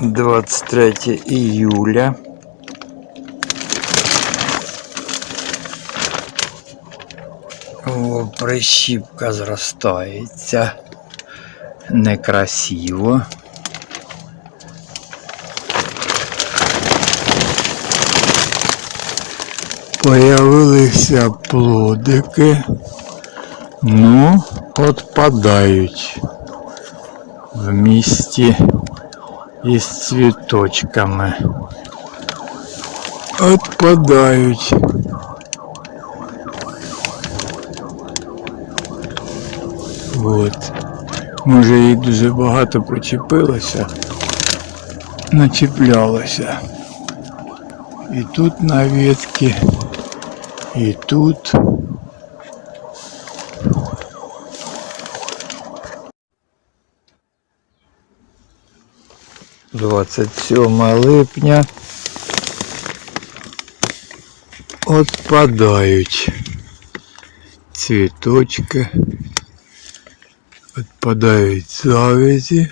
23 июля. О, прищіпка зростається. Некрасиво. Появилися плодики. Ну, отпадають в місті із цвіточками. Отпадають. От. Може їх дуже багато почепилося, начіплялося. І тут на ветки, і тут. Двадцять сьоме липня. Отпадають цвіточки. Отпадають завязі.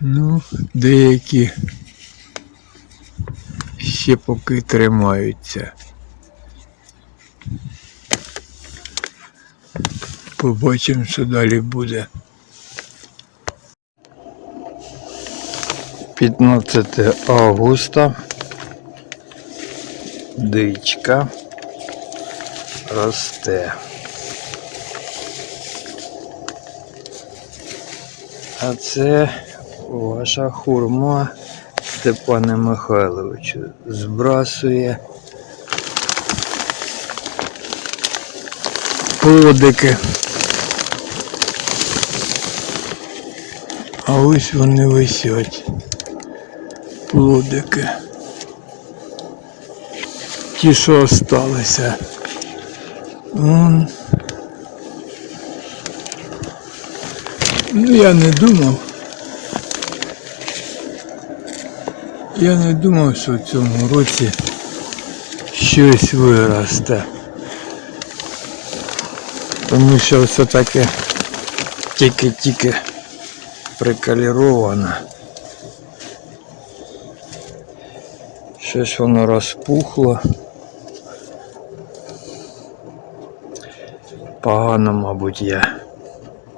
Ну, деякі ще поки тримаються. Побачимо, що далі буде. 15 августа. Дичка росте. А це ваша хурма Степане Михайловичу збрасує плодики. А ось вони висять. Плодики. Ті, що осталися. Ну я не думав. Я не думав, що в цьому році щось виросте. Тому що все таке тільки-тільки прикаліровано. Щось воно розпухло. Погано, мабуть, я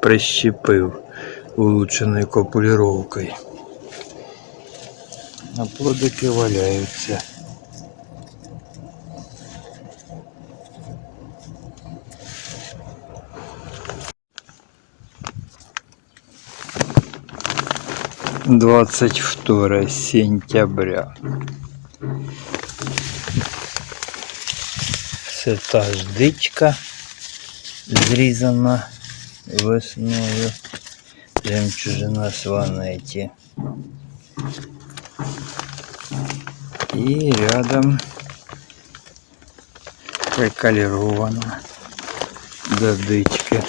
прищепив улучшеною копуліровкою. А плодики валяються. Двадцать второе сентября. Це та ж дичка зрізана весною. Жемчужина сванеті. И рядом приколирована до дички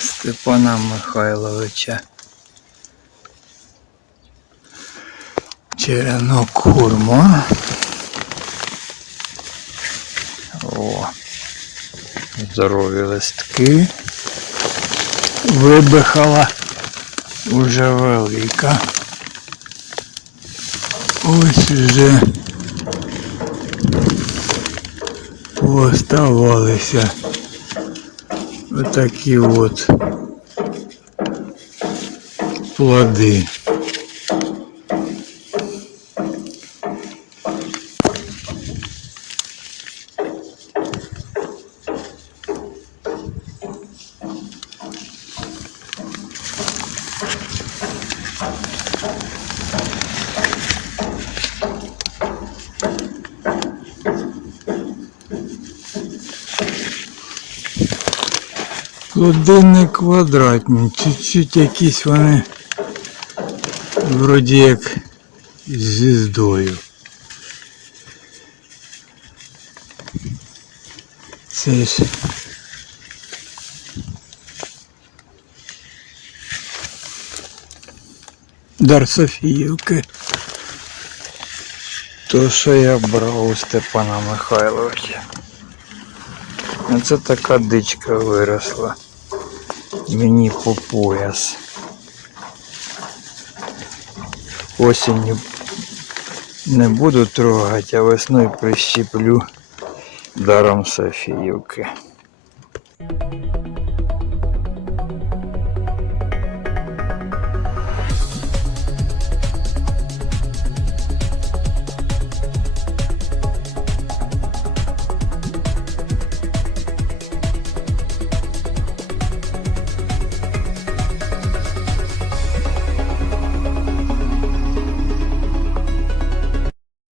Степана Михайловича. Черенок хурма. О, здорові листки. Вибихала уже велика. Ось вже оставалися отакі от плоди. Плодин не квадратні, чуть-чуть якісь вони вроді як з звіздою. Це ж Дар Софіївки. То, що я брав у Степана Михайловича. Оце така дичка виросла. Мені по пояс. Осінню не буду трогати, а весною прищеплю даром Софіївки.